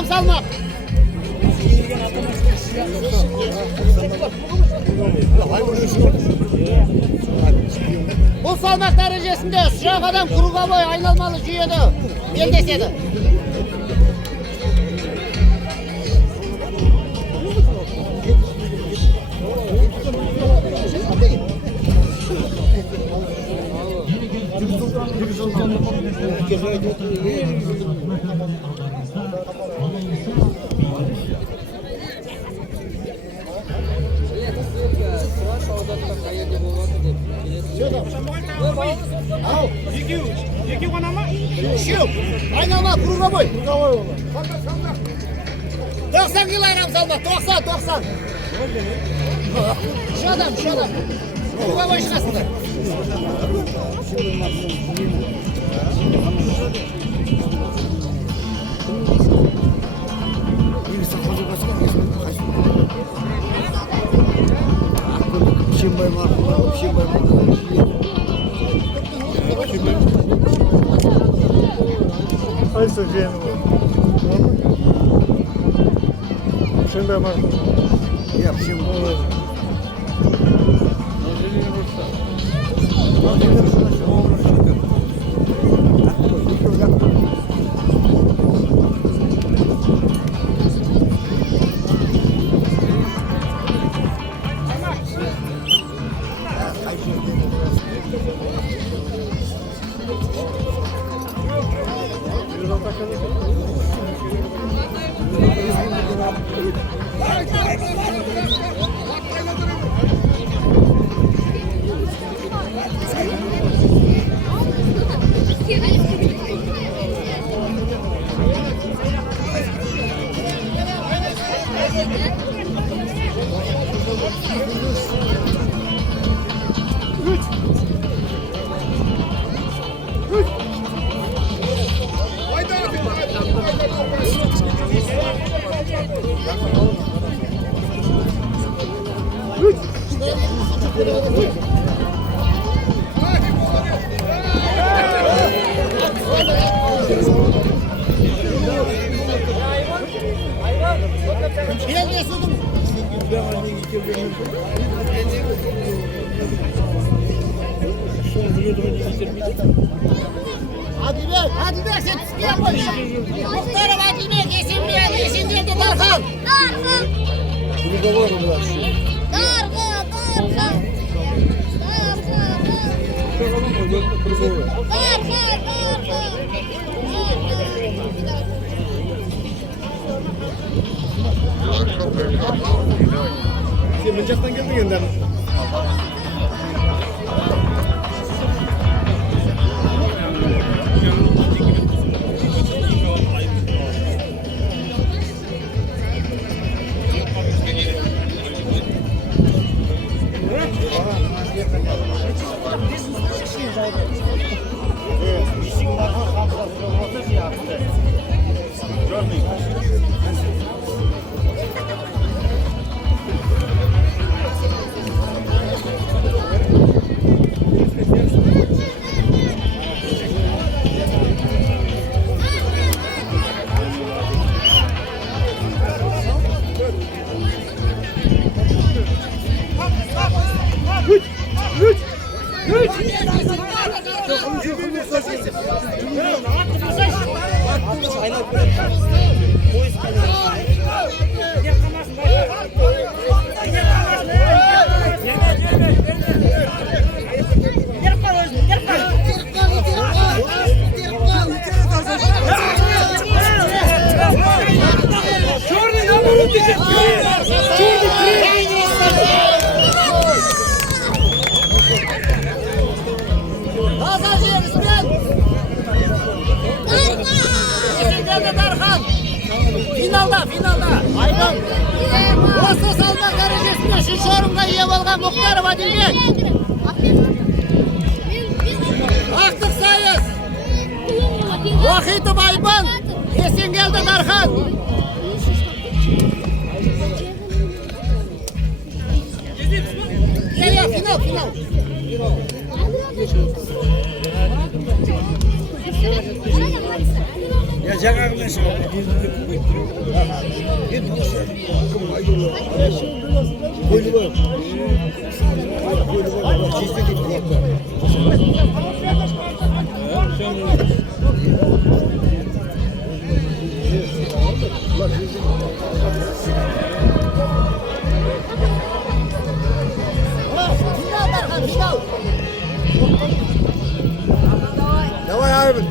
yarım salmak. Bu salmak derecesinde sıcak adam kuru kavayı aylanmalı jüyedi. Gel deseydi. Ayналма круга бой. 90 килограмм салма, 90. Şu adam. Kruga boy çıkasınlar. Aysa jeni bu. Şimdi ama. Yap şimdi olur. Hadi be sen çıkıyor bu iş. Muhtarım hadi be kesin diye de Darkan. Burada var mı var? Sen Mıncak'tan geldin gönder. Finalda. Aynen. Осы салмақ дәрежесінде үшінші орынға ие болған Мұхтаров Адилбек. Ақтық сайыс. Уахитов Айбан. Есенгелді Дархан. Финал. Ya jangan mesel. Давай, Айбин.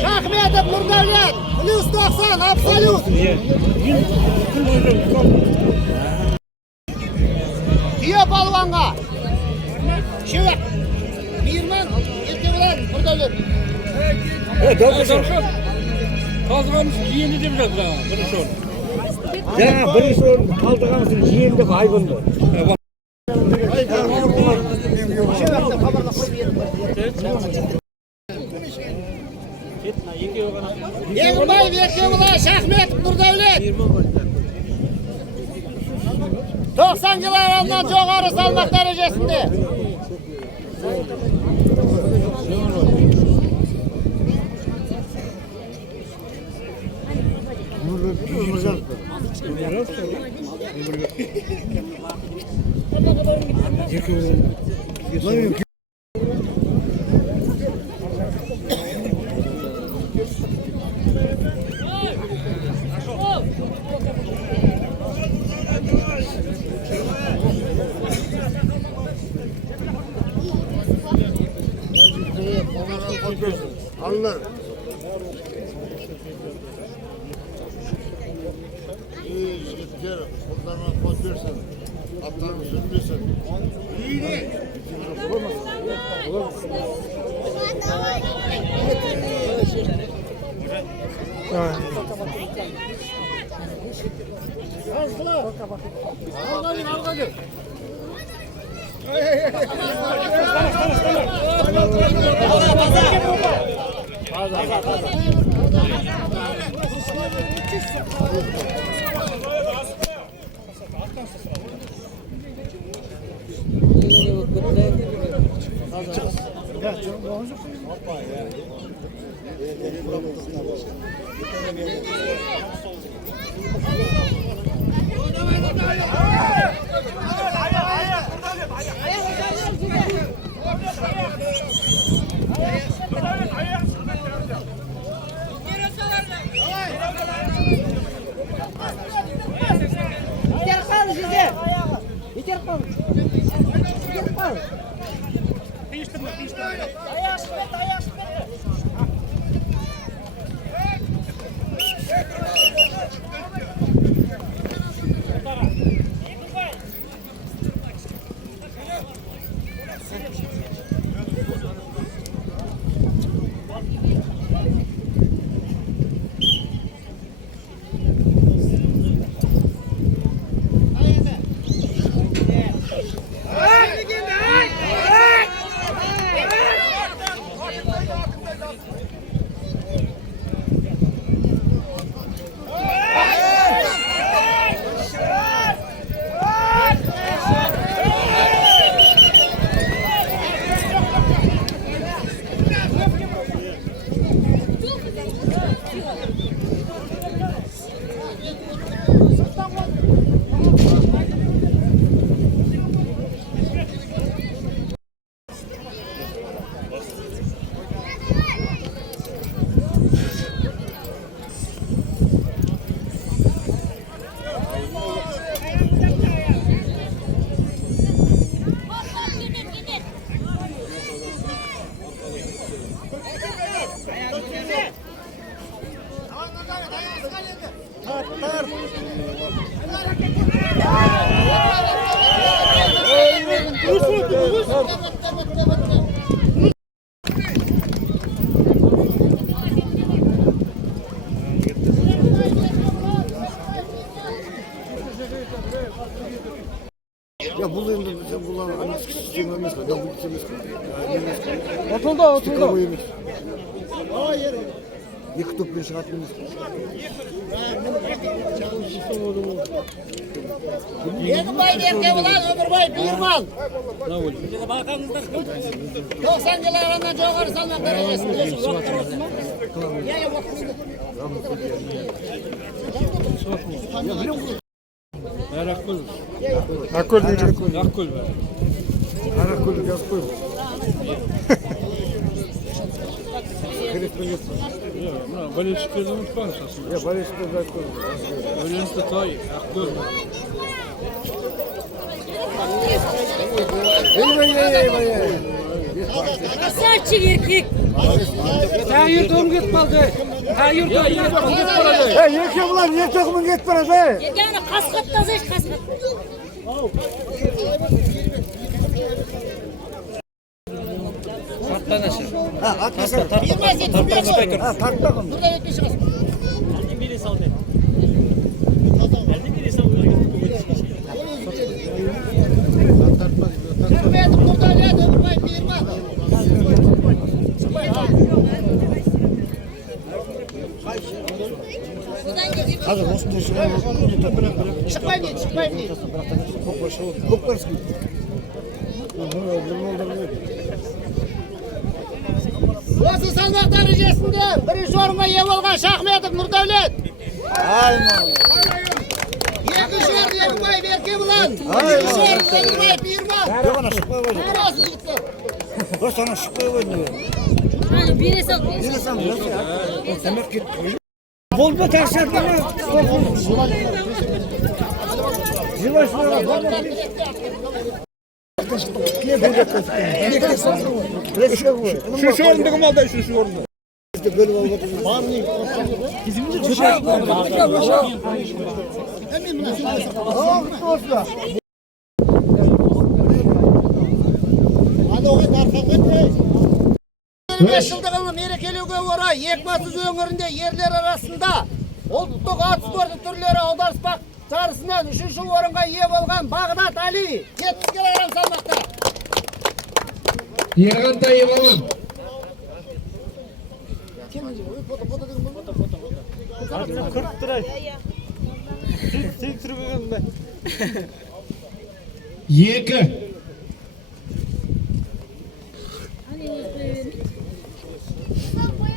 Шахметов Нурдавлет, плюс 90, абсолют. Түйе балуанға. Шевек. Мейірман, еркебілен Нурдавлет. Қалдығамыз жиенді деп жатыр бірінші орын. Жаңа бірінші орын қалдығамыздың жиенді айбынды. Егінбаев Еркебұлан, Шахметов Нұрдәулет. 90 килограммнан жоғары салмақ дәрежесінде. Alınır. İyi gitler, kurtarmak koyuyorsun. Atlarını sürmüyorsun. Ya бұл енді бұлар система емес қой, дабыл емес қой. Отылды. Емес. Екі топпен шығатын емес қой. Егінбай берке болан, өмірбай бұйырман. 90 килограммнан жоғары салмақ дәрежесінде. Ақкөл бар. Қарақөлді жазып қой. Кереспен етсін. Мына болельшіктерді ұмытпаңыз асын. Болельшіктерді айтып қой. Өлеңді тай, Ақкөл. Красавчик еркек. Тайырдым кетіп қалды. Тайырдым кетіп қалды. Ерке бұлар, ерте құмын кетіп барады. Ергені қасқат тазайш қасқат. Қазір осындай Шықпайын дейді, шықпайын дейді. Көкбарский. Осы салмақ дәрежесінде бірінші орынға ие болған Шахметов Нұрдәулет. Екінші орын Егінбай берке болан. Үшінші орын Егінбай бұйырман. Осы жігіттер. Ана шықпай қойды. Бере сал. Болды тақшатына. Үшінші орынды кім алды, үшінші орынды? Жылдығын мерекелеуге орай Екібастұз өңірінде ерлер арасында ұлттық ат спорты түрлері аударыспақ жарысынан 3-ші орынға ие болған Бағдат Али 70 кг салмақта. Ерғантай Иван. Екі.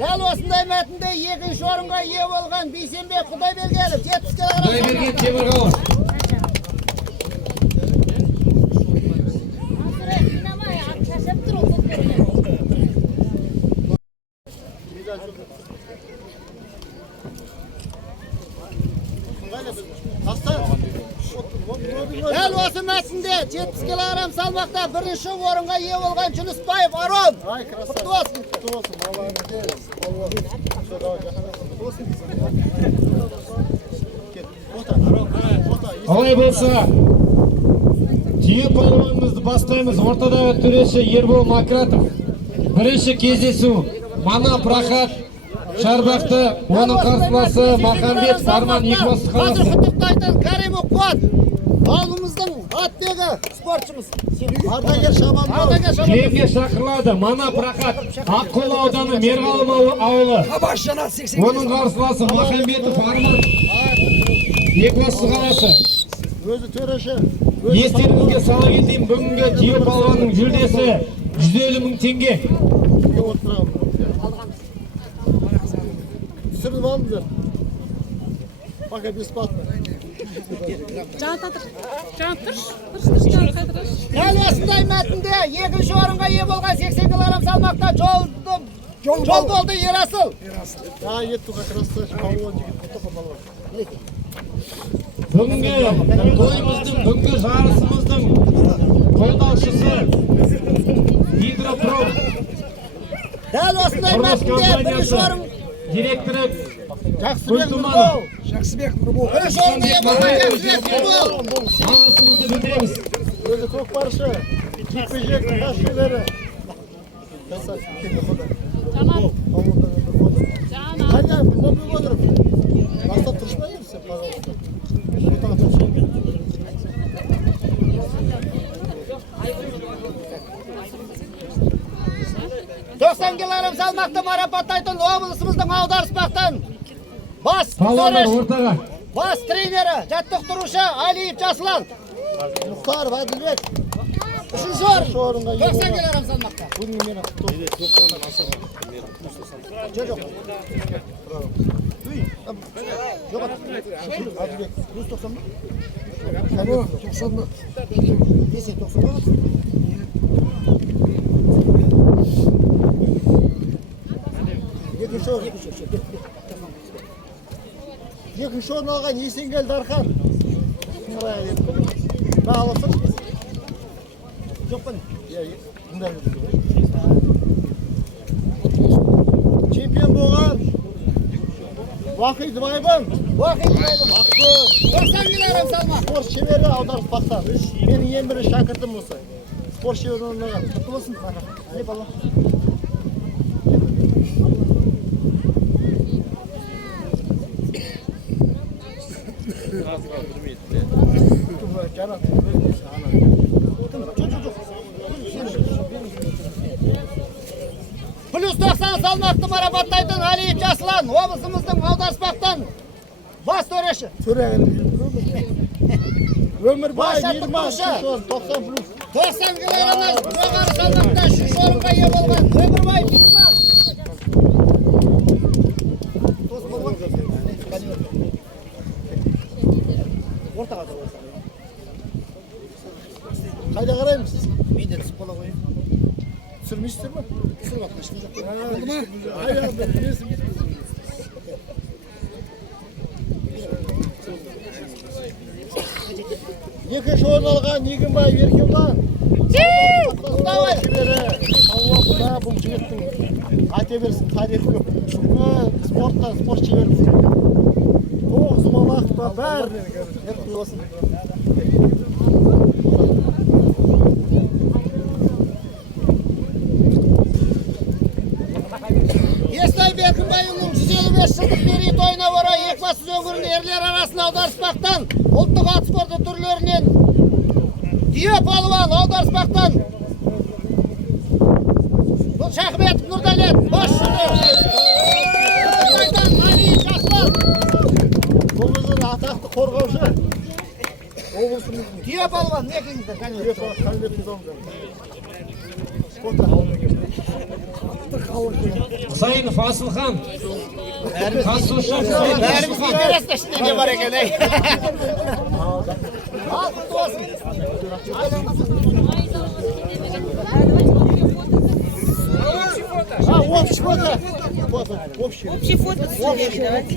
Дәл осындай мәтінде екінші орынға ие болған Бейсенбек Құдайбергенов 70 кг. Құдайберген Темірғауыр. Дәл осы мәтінде 70 кг салмақта бірінші орынға ие болған Жүнісбаев Арон. Құтты болсын. Алай болса, түйе палуанымызды бастаймыз. Ортадағы төреші Ербол Макратов. Бірінші кездесу Мана Прахат Шарбақты, оның қарсыласы Махамбет Арман Екібастұз қаласы. Қазір құттықтайтын Кәрім Оқуат, ауылымыздың аттегі спортшымыз. Ардагер Шабанбау. Жеңге шақырылады Мана Прахат, Аққол ауданы Мерғалым ауылы. Оның қарсыласы Махамбетов Арман Екібастұз қаласы. Естеріңізге сала кетейін, бүгінгі түйе палуанның жүлдесі 150 мың теңге. Түсіріп алыңыздар. Пока бесплатно. Дәл осындай мәтінде екінші орынға ие болған 80 кг салмақта жол болды Ерасыл. Етту как раз палуан жігіт, құттықы палуан. Бүгінгі тойымыздың, бүгінгі жарысымыздың қолдаушысы Гидропро. Дәл осындай мәтінде бірінші орын директоры Жақсыбек Гүлтуманов. Жақсыбек Нұрбол. Бірінші орынға ие болған Жақсыбек Нұрбол. алғысымызды білдіреміз. Өзі көкпаршы. Жекпе-жек қашқылары. Қайда, көпі отырып. Бастап тұрышпай ерсе, пожалуйста. Отаға тұрышпай. 90 килограмм салмақты марапаттайтын облысымыздың аударыспақтан бас Палуандар төреші, ортаға. бас тренері, жаттықтырушы Алиев Жасұлан. Мұхтар Бәділбек. Үшінші орын 90 килограмм салмақта. Бүгін мені Жоқ. Жоқ, Әділбек. 190 ба? 90 ба? Десе 90 ба? Екінші орын алған Есенгел Дархан. Бағаласың? Жоқ па не? Чемпион болған Уақит Байбан. 90 килограмм салмақ. Спорт шебері аударыспақтан. Менің ең бірінші шәкіртім осы. Спорт шебері орындаған. Құтты болсын. Ай бала. Плюс 90 салмақты марапаттайтын Алиев Жасұлан, облысымыздың аударыспақтан бас төреші. Өмірбай Баша Мейірман, Тұтқышы. 90 плюс. 90 килограммнан жоғары салмақта 3 орынға ие болған Өмірбай Мейірман. Қайда қараймыз? Мен де түсіп қала қойын. Түсірмейсіздер ма? Түсіріп атты, ешкім жоқ. Болды ма? Аяғында білесің. Екінші орын алған Егінбай Еркебұлан. Давай. Алла бұна бұл жігіттің айта берсін тарихы көп. Спортта спорт шебері. Оғыз Малақова бәрі. Естай Беркінбайұлының 155 жылдық мерейтойына орай Екібастұз өңірінде ерлер арасында аударыспақтан ұлттық ат спорты түрлерінен түйе палуан аударыспақтан Шахметов Нұрдәлет бас жүлде. Алиев Жасұлан Бұл біздің атақты қорғаушы. Облысымыздың түйе палуан не екеніңіздер? Құсайынов Асылхан. Қатысушы Бәріміз интересті ішінде не бар екен, ей? Ал, құтты болсын. Общий фото. Общий. Общий фото. Давайте.